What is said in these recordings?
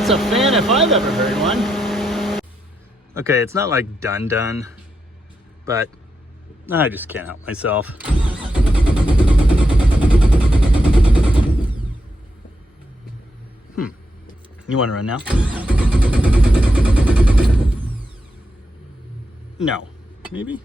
That's a fan if I've ever heard one. Okay, it's not like done, but I just can't help myself. You want to run now? No. Maybe?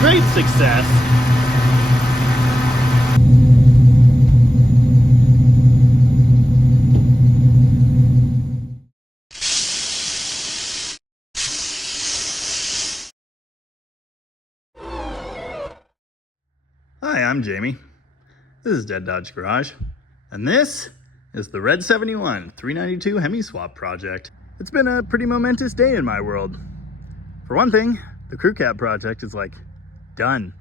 Great success. Hi, I'm Jamie. This is Dead Dodge Garage, and this is the Red 71 392 Hemi swap project. It's been a pretty momentous day in my world. For one thing, the crew cab project is like done,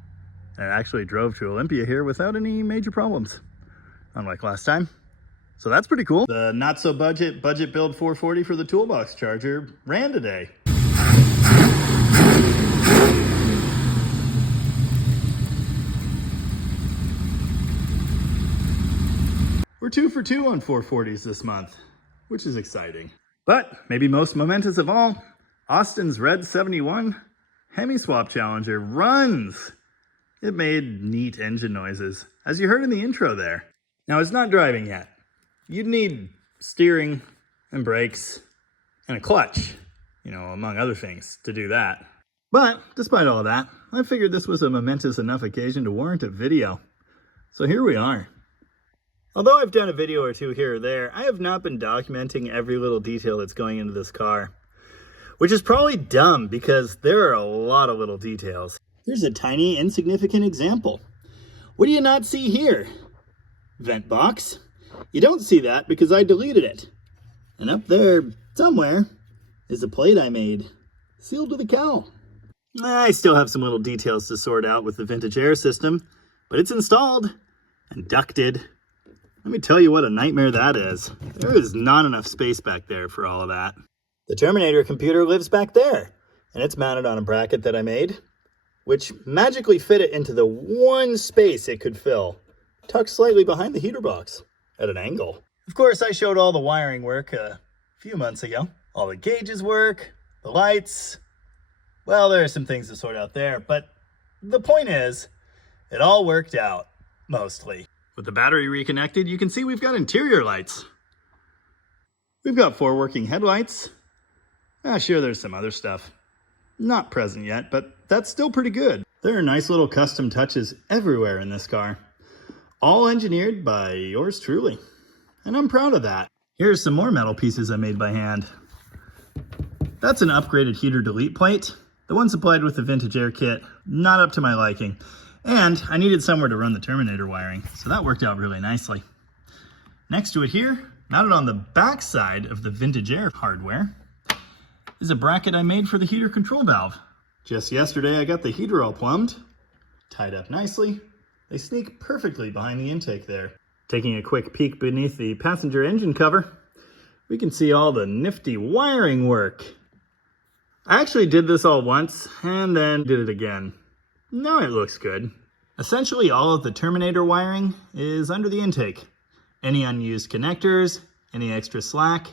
and it actually drove to Olympia here without any major problems, unlike last time. So that's pretty cool. The not so budget build 440 for the toolbox charger ran today. We're 2 for 2 on 440s this month, which is exciting. But maybe most momentous of all, Austin's Red 71 Hemi swap Challenger runs. It made neat engine noises, as you heard in the intro there. Now it's not driving yet. You'd need steering and brakes and a clutch, you know, among other things, to do that. But despite all that, I figured this was a momentous enough occasion to warrant a video. So here we are. Although I've done a video or two here or there, I have not been documenting every little detail that's going into this car. Which is probably dumb because there are a lot of little details. Here's a tiny, insignificant example. What do you not see here? Vent box. You don't see that because I deleted it. And up there, somewhere, is a plate I made, sealed with a cowl. I still have some little details to sort out with the vintage air system, but it's installed and ducted. Let me tell you what a nightmare that is. There is not enough space back there for all of that. The Terminator computer lives back there, and it's mounted on a bracket that I made, which magically fit it into the one space it could fill, tucked slightly behind the heater box, at an angle. Of course, I showed all the wiring work a few months ago. All the gauges work, the lights. Well, there are some things to sort out there, but the point is, it all worked out, mostly. With the battery reconnected, you can see we've got interior lights. We've got 4 working headlights. Sure, there's some other stuff not present yet, but that's still pretty good. There are nice little custom touches everywhere in this car, all engineered by yours truly, and I'm proud of that. Here's some more metal pieces I made by hand. That's an upgraded heater delete plate. The one supplied with the vintage air kit, not up to my liking, and I needed somewhere to run the Terminator wiring, so that worked out really nicely. Next to it here, mounted on the back side of the vintage air hardware, is a bracket I made for the heater control valve. Just yesterday I got the heater all plumbed, tied up nicely. They sneak perfectly behind the intake there. Taking a quick peek beneath the passenger engine cover, we can see all the nifty wiring work. I actually did this all once and then did it again. Now it looks good. Essentially all of the Terminator wiring is under the intake. Any unused connectors, any extra slack,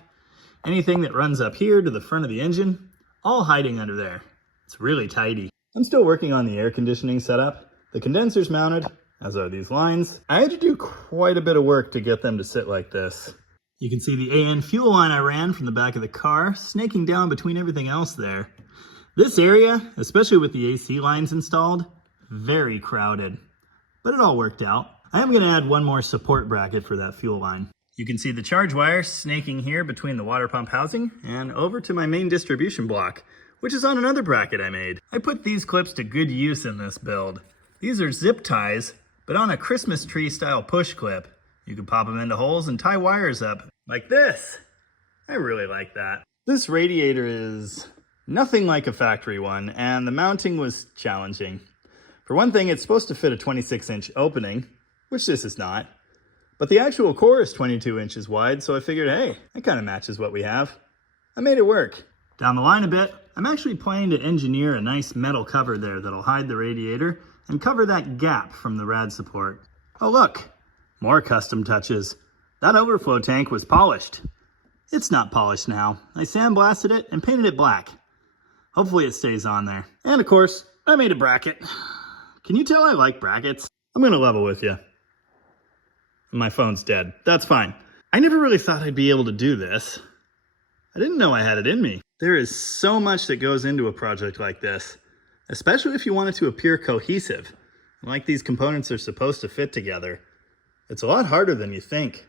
anything that runs up here to the front of the engine, all hiding under there. It's really tidy. I'm still working on the air conditioning setup. The condenser's mounted, as are these lines. I had to do quite a bit of work to get them to sit like this. You can see the AN fuel line I ran from the back of the car, snaking down between everything else there. This area, especially with the AC lines installed, very crowded. But it all worked out. I am going to add one more support bracket for that fuel line. You can see the charge wire snaking here between the water pump housing and over to my main distribution block, which is on another bracket I made. I put these clips to good use in this build. These are zip ties, but on a Christmas tree style push clip. You can pop them into holes and tie wires up like this. I really like that. This radiator is nothing like a factory one, and the mounting was challenging. For one thing, it's supposed to fit a 26-inch opening, which this is not. But the actual core is 22 inches wide, so I figured, hey, that kind of matches what we have. I made it work. Down the line a bit, I'm actually planning to engineer a nice metal cover there that'll hide the radiator and cover that gap from the rad support. Oh look, more custom touches. That overflow tank was polished. It's not polished now. I sandblasted it and painted it black. Hopefully it stays on there. And of course, I made a bracket. Can you tell I like brackets? I'm gonna level with you. My phone's dead. That's fine. I never really thought I'd be able to do this. I didn't know I had it in me. There is so much that goes into a project like this, especially if you want it to appear cohesive, like these components are supposed to fit together. It's a lot harder than you think.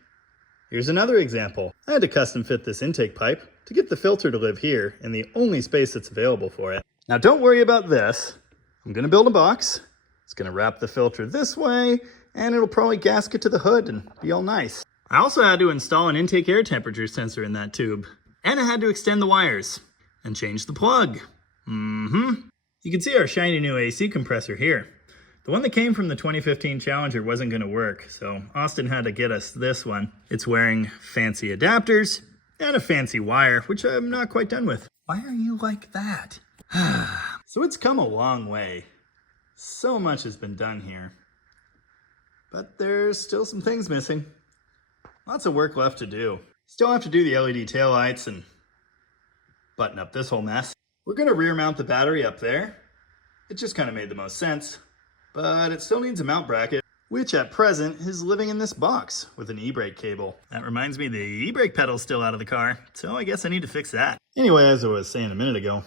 Here's another example. I had to custom fit this intake pipe to get the filter to live here in the only space that's available for it. Now don't worry about this. I'm gonna build a box. It's gonna wrap the filter this way, and it'll probably gasket to the hood and be all nice. I also had to install an intake air temperature sensor in that tube. And I had to extend the wires and change the plug. You can see our shiny new AC compressor here. The one that came from the 2015 Challenger wasn't gonna work, so Austin had to get us this one. It's wearing fancy adapters and a fancy wire, which I'm not quite done with. Why are you like that? So it's come a long way. So much has been done here. But there's still some things missing. Lots of work left to do. Still have to do the LED taillights and button up this whole mess. We're gonna rear mount the battery up there. It just kind of made the most sense, but it still needs a mount bracket, which at present is living in this box with an e-brake cable. That reminds me the e-brake pedal's still out of the car, so I guess I need to fix that. Anyway, as I was saying a minute ago,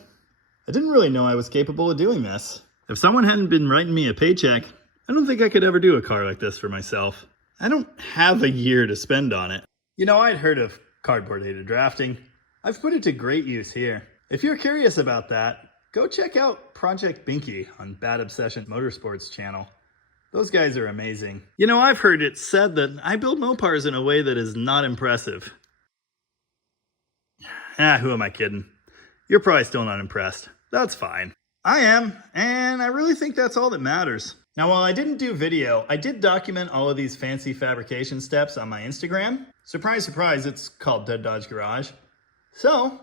I didn't really know I was capable of doing this. If someone hadn't been writing me a paycheck, I don't think I could ever do a car like this for myself. I don't have a year to spend on it. You know, I'd heard of cardboard aided drafting. I've put it to great use here. If you're curious about that, go check out Project Binky on Bad Obsession Motorsports channel. Those guys are amazing. You know, I've heard it said that I build Mopars in a way that is not impressive. Who am I kidding? You're probably still not impressed. That's fine. I am, and I really think that's all that matters. Now, while I didn't do video, I did document all of these fancy fabrication steps on my Instagram. Surprise, surprise, it's called Dead Dodge Garage. So,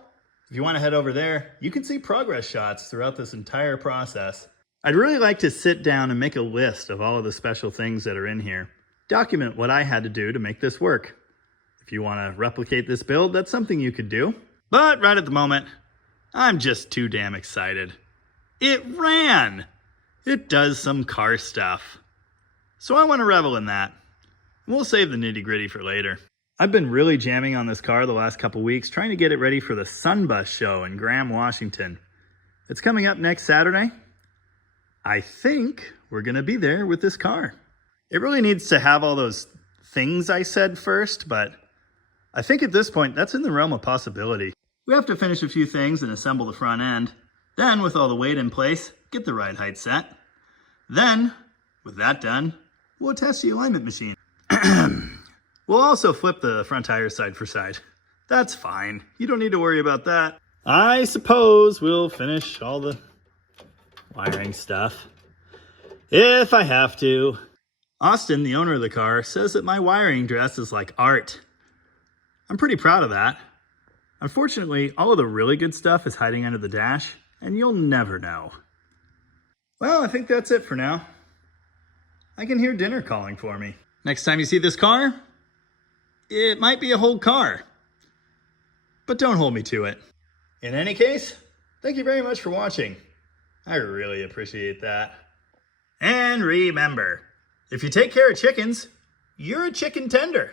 if you want to head over there, you can see progress shots throughout this entire process. I'd really like to sit down and make a list of all of the special things that are in here. Document what I had to do to make this work. If you want to replicate this build, that's something you could do. But right at the moment, I'm just too damn excited. It ran! It does some car stuff. So I want to revel in that. We'll save the nitty-gritty for later. I've been really jamming on this car the last couple weeks, trying to get it ready for the Sunbust show in Graham, Washington. It's coming up next Saturday. I think we're going to be there with this car. It really needs to have all those things I said first, but I think at this point, that's in the realm of possibility. We have to finish a few things and assemble the front end. Then, with all the weight in place, get the ride height set. Then, with that done, we'll attach the alignment machine. We'll also flip the front tires side for side. That's fine. You don't need to worry about that. I suppose we'll finish all the wiring stuff, if I have to. Austin, the owner of the car, says that my wiring dress is like art. I'm pretty proud of that. Unfortunately, all of the really good stuff is hiding under the dash, and you'll never know. Well, I think that's it for now. I can hear dinner calling for me. Next time you see this car, it might be a whole car. But don't hold me to it. In any case, thank you very much for watching. I really appreciate that. And remember, if you take care of chickens, you're a chicken tender.